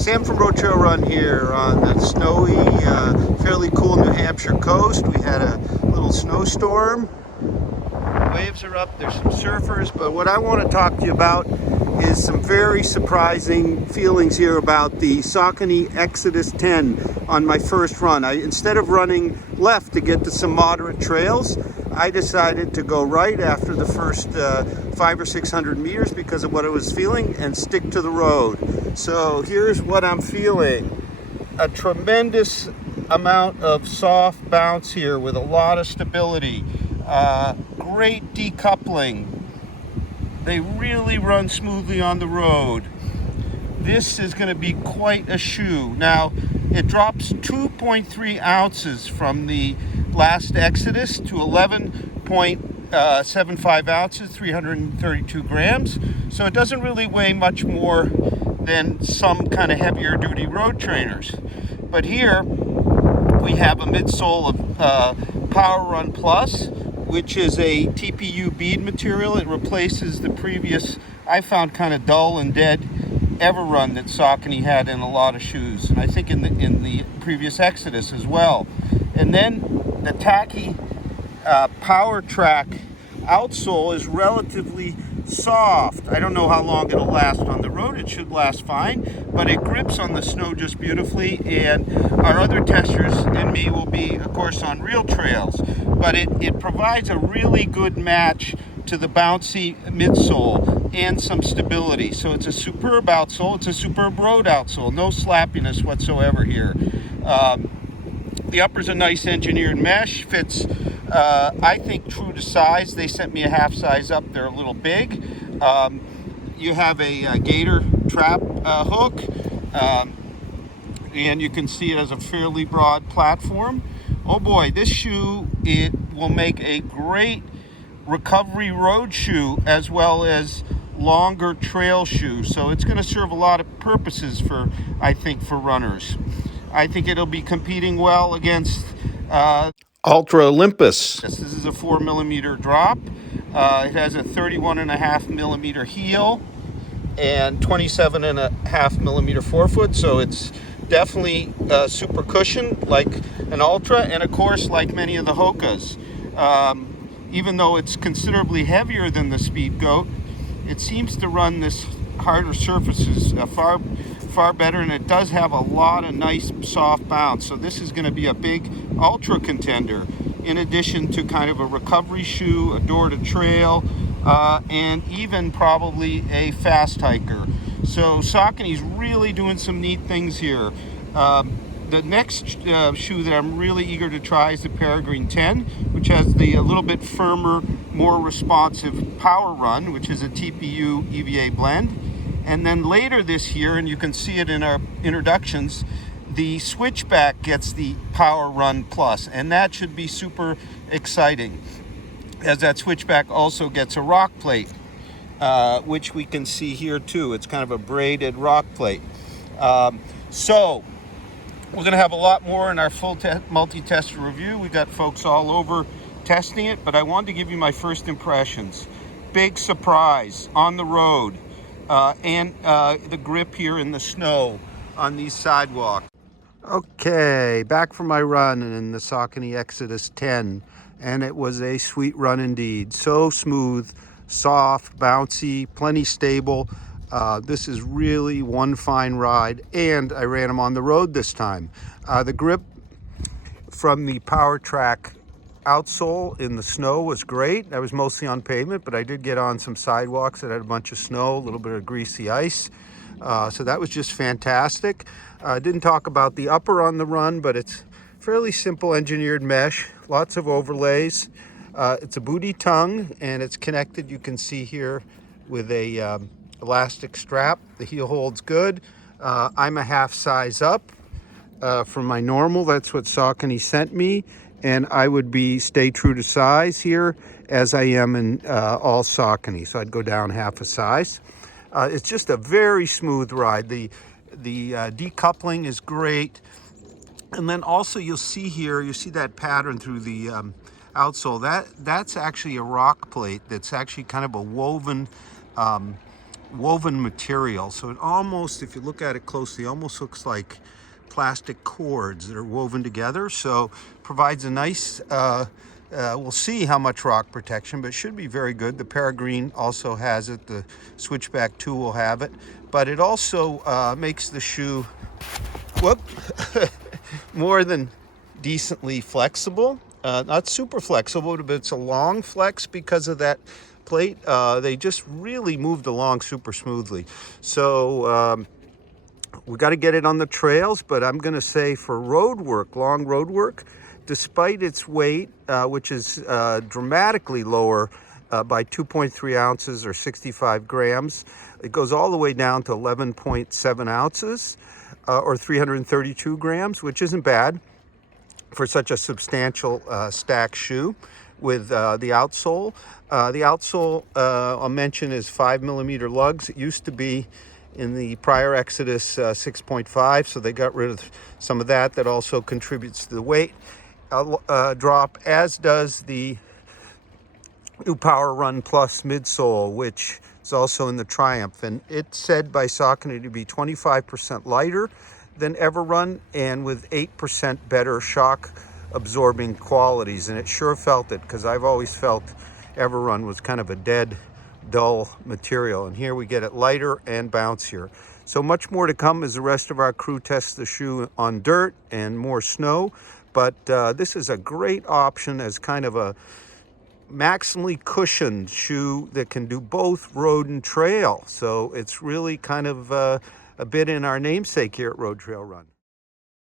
Sam from Road Trail Run here on the snowy, fairly cool New Hampshire coast. We had a little snowstorm. Waves are up, there's some surfers, but what I want to talk to you about is some very surprising feelings here about the Saucony Xodus 10 on my first run. Instead of running left to get to some moderate trails, I decided to go right after the first 500 or 600 meters because of what I was feeling and stick to the road. So here's what I'm feeling. A tremendous amount of soft bounce here with a lot of stability. Great decoupling. They really run smoothly on the road. This is going to be quite a shoe. Now, it drops 2.3 ounces from the last Xodus to 11.75 ounces, 332 grams. So it doesn't really weigh much more than some kind of heavier duty road trainers. But here we have a midsole of PWRUN Plus, which is a TPU bead material. It replaces the previous, I found, kind of dull and dead Everrun that Saucony had in a lot of shoes, and I think in the previous Xodus as well. And then the tacky Power Track outsole is relatively soft. I don't know how long it'll last on the road. It should last fine, but it grips on the snow just beautifully, and our other testers and me will be, of course, on real trails. But it provides a really good match to the bouncy midsole and some stability. So it's a superb outsole. It's a superb road outsole. No slappiness whatsoever here. The upper's a nice engineered mesh. Fits, I think, true to size. They sent me a half size up. They're a little big. You have a gator trap hook, and you can see it as a fairly broad platform. Oh boy, this shoe, it will make a great recovery road shoe as well as longer trail shoe. So it's going to serve a lot of purposes for, I think, for runners. I think it'll be competing well against Ultra Olympus. This is a 4mm drop. It has a 31.5mm heel and 27.5mm forefoot, so it's definitely super cushion like an Ultra, and of course like many of the Hokas. Even though it's considerably heavier than the Speed Goat, it seems to run this harder surfaces far better, and it does have a lot of nice soft bounce. So this is going to be a big Ultra contender, in addition to kind of a recovery shoe, a door to trail, and even probably a fast hiker. So Saucony's really doing some neat things here. The next shoe that I'm really eager to try is the PWRUN 10, which has the a little bit firmer, more responsive PWRRUN, which is a TPU EVA blend. And then later this year, and you can see it in our introductions, the Switchback gets the PWRRUN Plus, and that should be super exciting, as that Switchback also gets a rock plate, which we can see here too. It's kind of a braided rock plate. So we're going to have a lot more in our full multi-tester review. We got folks all over testing it, but I wanted to give you my first impressions. Big surprise on the road, and the grip here in the snow on these sidewalks. Okay, back from my run in the Saucony Xodus 10, and it was a sweet run indeed. So smooth, soft, bouncy, plenty stable. This is really one fine ride, and I ran them on the road this time. The grip from the Power Track outsole in the snow was great. I was mostly on pavement, but I did get on some sidewalks that had a bunch of snow, a little bit of greasy ice. So that was just fantastic. Didn't talk about the upper on the run, but it's fairly simple engineered mesh, lots of overlays. It's a booty tongue, and it's connected, you can see here, with a elastic strap. The heel holds good. I'm a half size up from my normal. That's what Saucony sent me, and I would stay true to size here as I am in all Saucony, so I'd go down half a size. It's just a very smooth ride. The decoupling is great, and then also you'll see here, you see that pattern through the outsole. That's actually a rock plate. That's actually kind of a woven woven material. So it almost, if you look at it closely, almost looks like plastic cords that are woven together. So provides a nice, we'll see how much rock protection, but it should be very good. The Peregrine also has it. The Switchback 2 will have it. But it also makes the shoe, more than decently flexible. Not super flexible, but it's a long flex because of that plate. They just really moved along super smoothly. So we got to get it on the trails, but I'm going to say for road work, long road work, despite its weight, which is dramatically lower by 2.3 ounces or 65 grams, it goes all the way down to 11.7 ounces or 332 grams, which isn't bad for such a substantial stack shoe with the outsole. The outsole, I'll mention, is 5mm lugs. It used to be in the prior Xodus 6.5, so they got rid of some of that. That also contributes to the weight drop, as does the new PWRUN Plus midsole, which is also in the Triumph. And it's said by Saucony to be 25% lighter than PWRUN and with 8% better shock absorbing qualities. And it sure felt it, because I've always felt PWRUN was kind of a dead, dull material. And here we get it lighter and bouncier. So much more to come as the rest of our crew tests the shoe on dirt and more snow. But this is a great option as kind of a maximally cushioned shoe that can do both road and trail. So it's really kind of a bit in our namesake here at Road Trail Run.